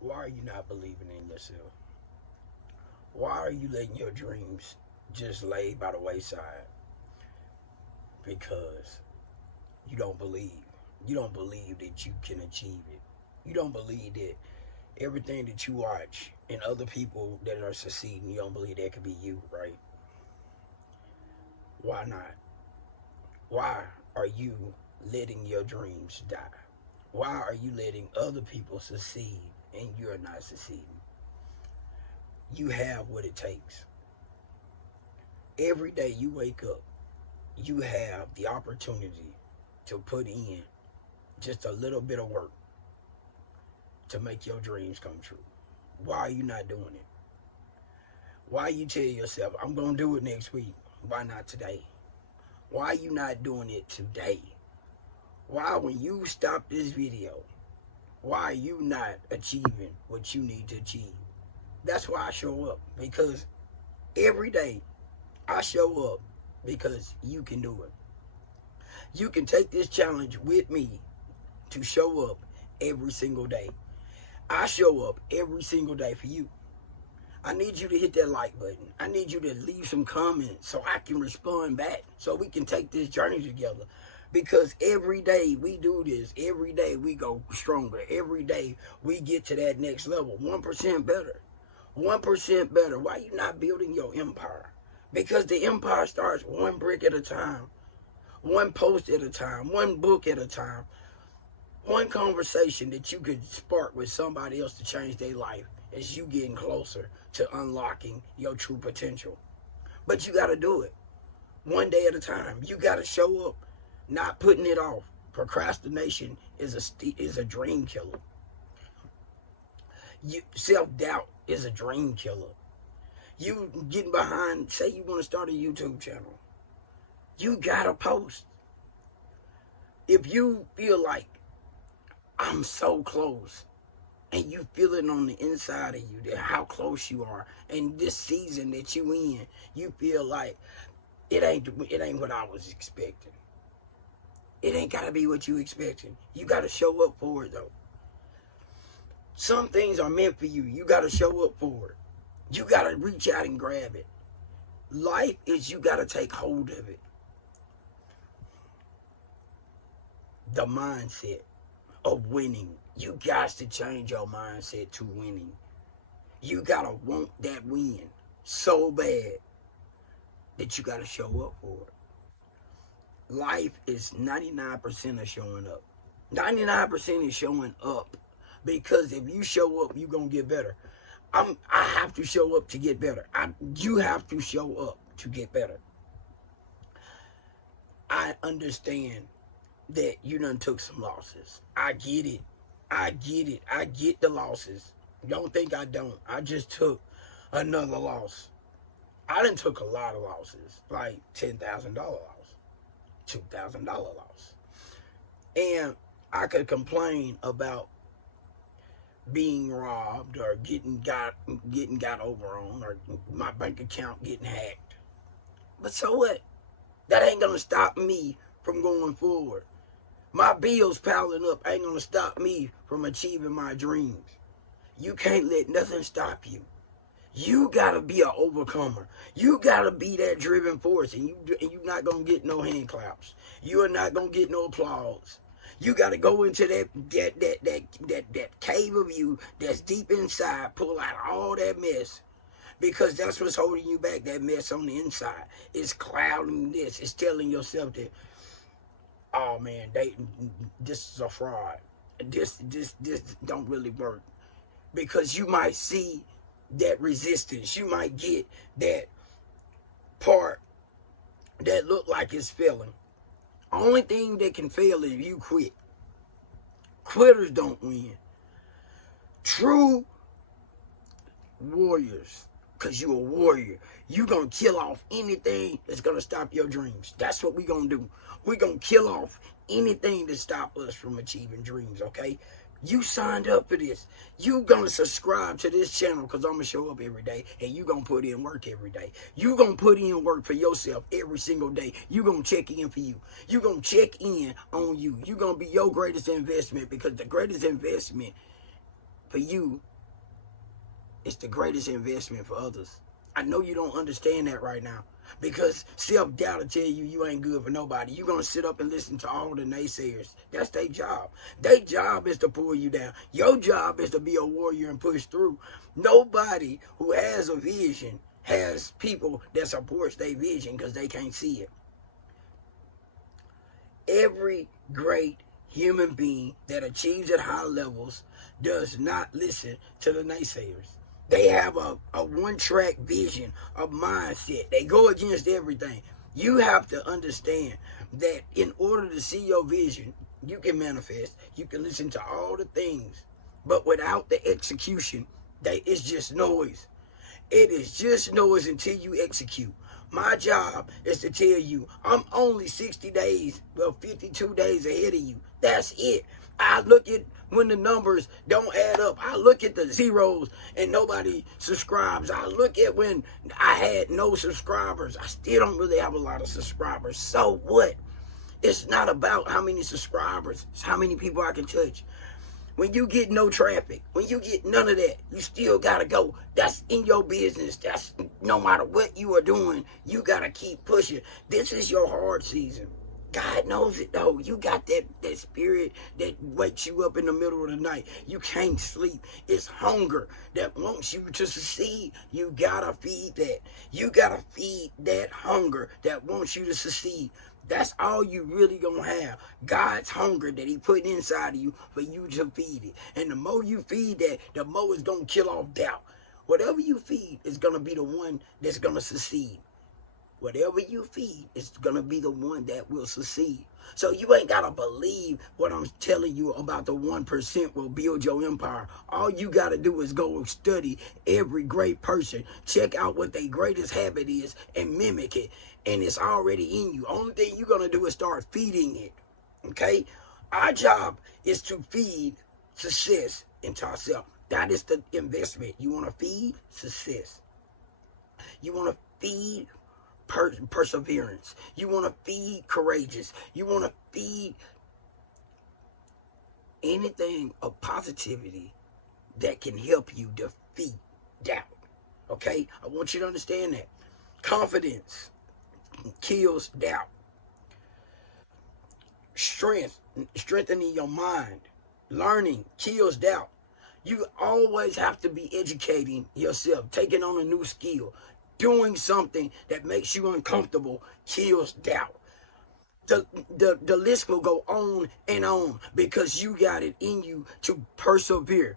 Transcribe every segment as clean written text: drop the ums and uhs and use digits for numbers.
Why are you not believing in yourself? Why are you letting your dreams just lay by the wayside? Because you don't believe. You don't believe that you can achieve it. You don't believe that everything that you watch and other people that are succeeding, you don't believe that could be you, right? Why not? Why are you letting your dreams die? Why are you letting other people succeed and you're not succeeding? You have what it takes. Every day you wake up, you have the opportunity to put in just a little bit of work to make your dreams come true. Why are you not doing it? Why you tell yourself, I'm going to do it next week? Why not today? Why are you not doing it today? Why, when you stop this video, why are you not achieving what you need to achieve? That's why I show up. Because every day I show up because you can do it. You can take this challenge with me to show up every single day. I show up every single day for you. I need you to hit that like button. I need you to leave some comments so I can respond back, so we can take this journey together. Because every day we do this, every day we go stronger. Every day we get to that next level, 1% better. 1% better. Why are you not building your empire? Because the empire starts one brick at a time, one post at a time, one book at a time, one conversation that you could spark with somebody else to change their life as you getting closer to unlocking your true potential. But you got to do it one day at a time. You got to show up, not putting it off. Procrastination is a dream killer. Self-doubt is a dream killer. You getting behind, say you want to start a YouTube channel. You got to post. If you feel like I'm so close, and you feel it on the inside of you, that how close you are, and this season that you in, you feel like it ain't what I was expecting. It ain't gotta be what you expecting. You gotta show up for it though. Some things are meant for you. You gotta show up for it. You gotta reach out and grab it. Life is, you gotta take hold of it. The mindset of winning. You got to change your mindset to winning. You got to want that win so bad that you got to show up for it. Life is 99% of showing up. 99% is showing up. Because if you show up, you're going to get better. I have to show up to get better. You have to show up to get better. I understand that you done took some losses. I get it. I get it. I get the losses. Don't think I don't. I just took another loss. I done took a lot of losses. Like $10,000 loss. $2,000 loss. And I could complain about being robbed or getting got over on, or my bank account getting hacked. But so what? That ain't gonna stop me from going forward. My bills piling up ain't gonna stop me from achieving my dreams. You can't let nothing stop you. You gotta be an overcomer. You gotta be that driving force, and you're not gonna get no hand claps. You are not gonna get no applause. You gotta go into that cave of you that's deep inside, pull out all that mess, because that's what's holding you back. That mess on the inside is clouding this. It's telling yourself that, oh man, this is a fraud. This don't really work. Because you might see that resistance. You might get that part that look like it's failing. Only thing that can fail is if you quit. Quitters don't win. True warriors, because you're a warrior, you gonna kill off anything that's gonna stop your dreams. That's what we gonna do. We gonna kill off anything to stop us from achieving dreams, okay? You signed up for this. You gonna subscribe to this channel because I'm gonna show up every day, and you gonna put in work every day. You gonna put in work for yourself every single day. You gonna check in for you. You gonna check in on you. You gonna be your greatest investment, because the greatest investment for you is the greatest investment for others. I know you don't understand that right now, because self-doubt will tell you you ain't good for nobody. You're going to sit up and listen to all the naysayers. That's their job. Their job is to pull you down. Your job is to be a warrior and push through. Nobody who has a vision has people that supports their vision because they can't see it. Every great human being that achieves at high levels does not listen to the naysayers. They have a one-track vision, a mindset. They go against everything. You have to understand that in order to see your vision, you can manifest. You can listen to all the things. But without the execution, it's just noise. It is just noise until you execute. My job is to tell you, I'm only 60 days, 52 days ahead of you. That's it. I look at when the numbers don't add up. I look at the zeros and nobody subscribes. I look at when I had no subscribers. I still don't really have a lot of subscribers. So what? It's not about how many subscribers. It's how many people I can touch. When you get no traffic, when you get none of that, you still gotta go. That's in your business. That's no matter what you are doing, you gotta keep pushing. This is your hard season. God knows it though. You got that spirit that wakes you up in the middle of the night. You can't sleep. It's hunger that wants you to succeed. You gotta feed that. You gotta feed that hunger that wants you to succeed. That's all you really gonna have. God's hunger that he put inside of you for you to feed it. And the more you feed that, the more it's gonna kill off doubt. Whatever you feed is gonna be the one that's gonna succeed. Whatever you feed is going to be the one that will succeed. So you ain't got to believe what I'm telling you about the 1% will build your empire. All you got to do is go study every great person. Check out what their greatest habit is and mimic it. And it's already in you. Only thing you're going to do is start feeding it. Okay? Our job is to feed success into ourselves. That is the investment. You want to feed success. You want to feed perseverance. You want to feed courageous. You want to feed anything of positivity that can help you defeat doubt. Okay? I want you to understand that. Confidence kills doubt. Strengthening your mind. Learning kills doubt. You always have to be educating yourself, taking on a new skill. Doing something that makes you uncomfortable kills doubt. The list will go on and on because you got it in you to persevere.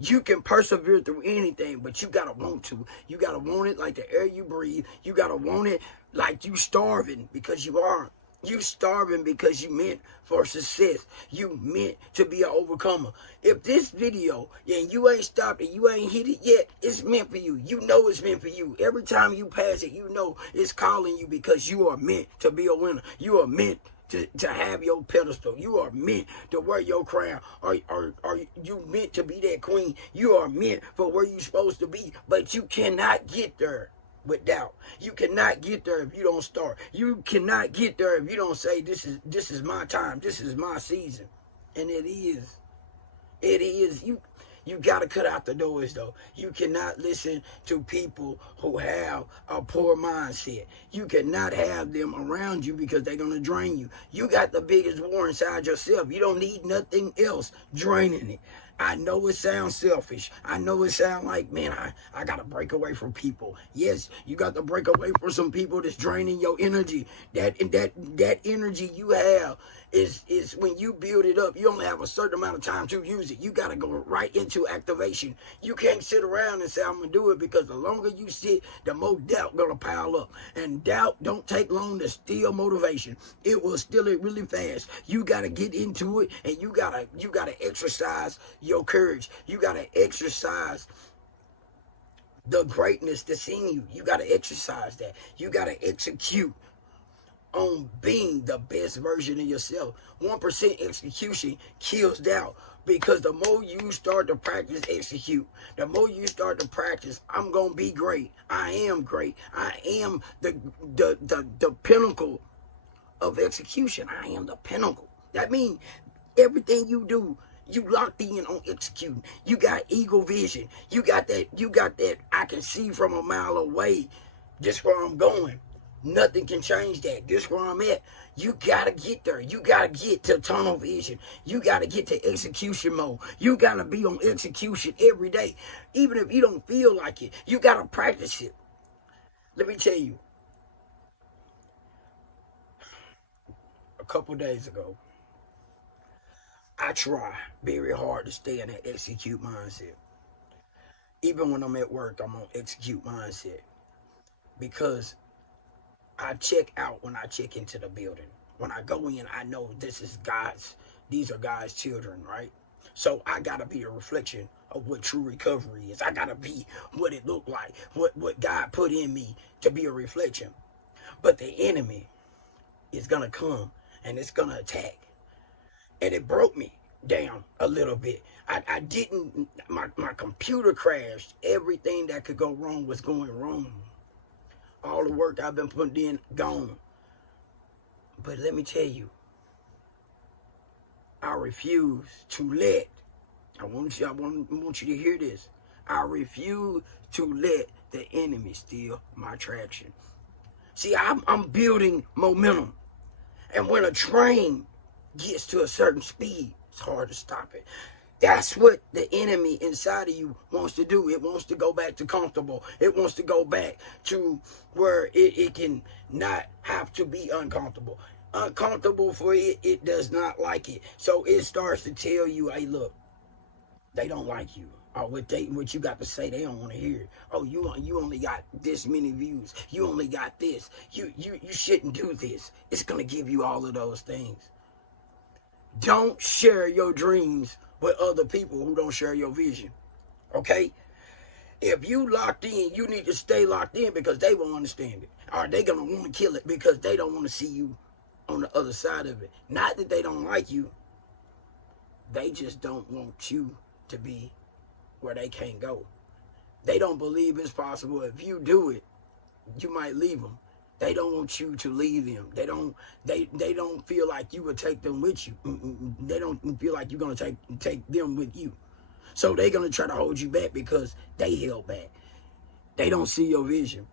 You can persevere through anything, but you gotta want to. You gotta want it like the air you breathe. You gotta want it like you starving, because you are. You starving because you meant for success. You meant to be an overcomer. If this video and you ain't stopped and you ain't hit it yet, it's meant for you. You know it's meant for you. Every time you pass it, you know it's calling you, because you are meant to be a winner. You are meant to have your pedestal. You are meant to wear your crown. Are you meant to be that queen? You are meant for where you're supposed to be, but you cannot get there with doubt. You cannot get there if you don't start. You cannot get there if you don't say, this is my time, this is my season. And it is. It is. You got to cut out the noise, though. You cannot listen to people who have a poor mindset. You cannot have them around you because they're going to drain you. You got the biggest war inside yourself. You don't need nothing else draining it. I know it sounds selfish. I know it sounds like, man, I got to break away from people. Yes, you got to break away from some people that's draining your energy. That energy you have is when you build it up, you only have a certain amount of time to use it. You got to go right into activation. You can't sit around and say, I'm going to do it, because the longer you sit, the more doubt going to pile up. And doubt don't take long to steal motivation. It will steal it really fast. You got to get into it, and you got to exercise your courage. You got to exercise the greatness that's in you. You got to exercise that. You got to execute on being the best version of yourself. 1% execution kills doubt, because the more you start to practice execute, the more you start to practice, I'm gonna be great. I am great. I am the pinnacle of execution. I am the pinnacle. That means everything you do, You locked in on executing. You got eagle vision. You got that I can see from a mile away. This where I'm going. Nothing can change that. This where I'm at. You gotta get there. You gotta get to tunnel vision. You gotta get to execution mode. You gotta be on execution every day. Even if you don't feel like it, you gotta practice it. Let me tell you, a couple days ago, I try very hard to stay in that execute mindset. Even when I'm at work, I'm on execute mindset because I check out when I check into the building. When I go in, I know these are God's children, right? So I gotta be a reflection of what true recovery is. I gotta be what it looked like, what God put in me to be a reflection. But the enemy is gonna come and it's gonna attack. And it broke me down a little bit. I didn't, my computer crashed. Everything that could go wrong was going wrong. All the work I've been putting in, gone. But let me tell you, I refuse to let, I want you to hear this. I refuse to let the enemy steal my traction. See, I'm building momentum. And when a train gets to a certain speed, it's hard to stop it. That's what the enemy inside of you wants to do. It wants to go back to comfortable. It wants to go back to where it can not have to be uncomfortable. Uncomfortable for it, it does not like it. So it starts to tell you, hey, look, they don't like you. Or what you got to say, they don't want to hear it. Oh, you only got this many views. You only got this. You shouldn't do this. It's going to give you all of those things. Don't share your dreams with other people who don't share your vision. Okay? If you locked in, you need to stay locked in because they won't understand it. Or they going to want to kill it because they don't want to see you on the other side of it. Not that they don't like you. They just don't want you to be where they can't go. They don't believe it's possible. If you do it, you might leave them. They don't want you to leave them. They don't feel like you would take them with you. They don't feel like you're gonna take them with you. So they're gonna try to hold you back because they held back. They don't see your vision.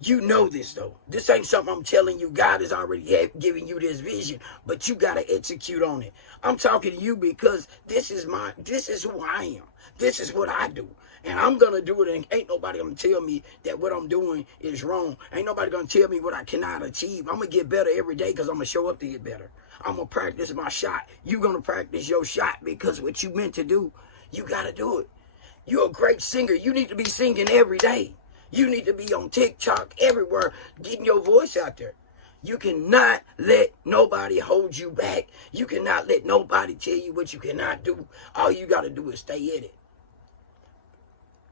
You know this though. This ain't something I'm telling you. God has already given you this vision, but you gotta execute on it. I'm talking to you because this is who I am. This is what I do. And I'm going to do it, and ain't nobody going to tell me that what I'm doing is wrong. Ain't nobody going to tell me what I cannot achieve. I'm going to get better every day because I'm going to show up to get better. I'm going to practice my shot. You're going to practice your shot because what you meant to do, you got to do it. You're a great singer. You need to be singing every day. You need to be on TikTok, everywhere, getting your voice out there. You cannot let nobody hold you back. You cannot let nobody tell you what you cannot do. All you got to do is stay in it.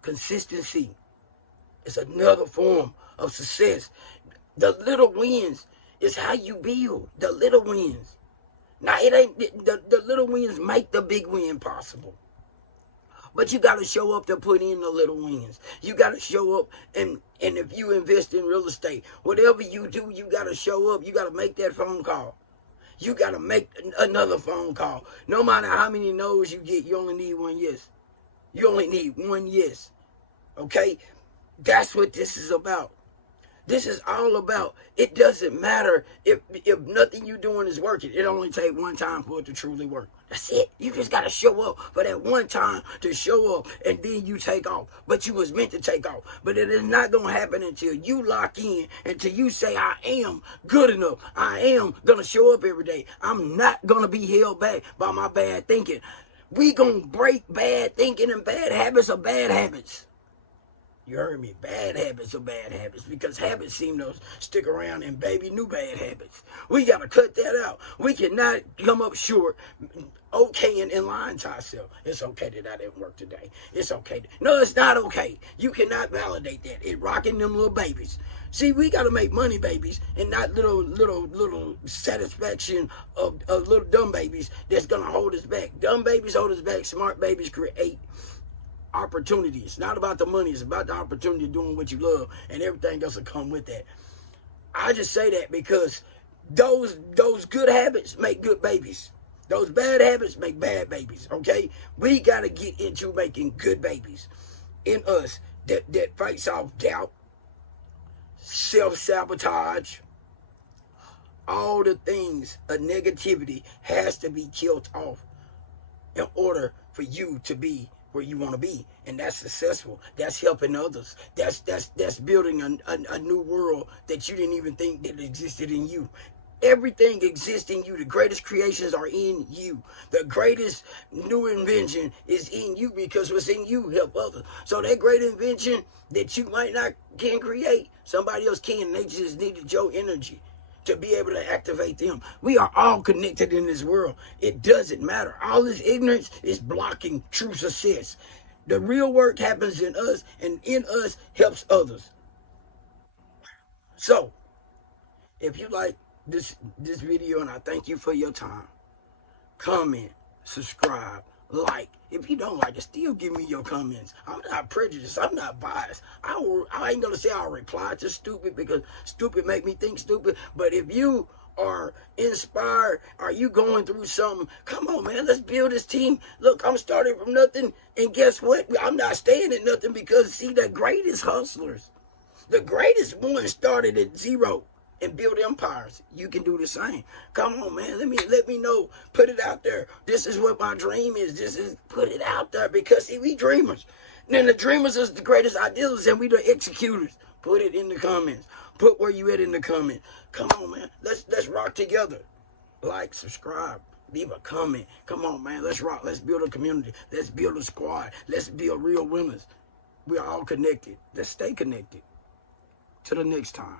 Consistency is another form of success. The little wins is how you build. The little wins. Now, it ain't the little wins make the big win possible. But you got to show up to put in the little wins. You got to show up, and if you invest in real estate, whatever you do, you got to show up. You got to make that phone call. You got to make another phone call. No matter how many no's you get, you only need one yes. You only need one yes. Okay? That's what this is about. This is all about, it doesn't matter if nothing you're doing is working. It only takes one time for it to truly work. That's it. You just got to show up for that one time to show up, and then you take off. But you was meant to take off. But it is not going to happen until you lock in, until you say, I am good enough. I am going to show up every day. I'm not going to be held back by my bad thinking. We going to break bad thinking, and bad habits are bad habits. You heard me. Bad habits are bad habits because habits seem to stick around, and baby, new bad habits. We got to cut that out. We cannot come up short, okay, and lying to ourselves. It's okay that I didn't work today. It's okay. No, it's not okay. You cannot validate that. It rocking them little babies. See, we got to make money babies and not little satisfaction of little dumb babies that's going to hold us back. Dumb babies hold us back. Smart babies create opportunity. It's not about the money. It's about the opportunity of doing what you love, and everything else will come with that. I just say that because those good habits make good babies. Those bad habits make bad babies, okay? We got to get into making good babies in us that fights off doubt, self-sabotage, all the things of negativity has to be killed off in order for you to be where you want to be. And that's successful. That's helping others. That's building a new world that you didn't even think that existed in you. Everything exists in you. The greatest creations are in you. The greatest new invention is in you, because what's in you help others. So that great invention that you might not can create, somebody else can. They just needed your energy to be able to activate them. We are all connected in this world. It doesn't matter. All this ignorance is blocking true success. The real work happens in us, and in us helps others. So, if you like this video, and I thank you for your time, comment, subscribe, like. If you don't like it, still give me your comments. I'm not prejudiced. I'm not biased. I ain't gonna say I'll reply to stupid, because stupid make me think stupid. But if you are inspired, are you going through something, come on, man, let's build this team. Look, I'm starting from nothing, and guess what? I'm not staying at nothing, because see, the greatest hustlers, the greatest ones started at zero and build empires. You can do the same. Come on, man. Let me know. Put it out there. This is what my dream is. This is, put it out there, because see, we dreamers. And then the dreamers is the greatest idealists, and we the executors. Put it in the comments. Put where you at in the comments. Come on, man. Let's rock together. Like, subscribe, leave a comment. Come on, man. Let's rock. Let's build a community. Let's build a squad. Let's build real winners. We are all connected. Let's stay connected. Till the next time.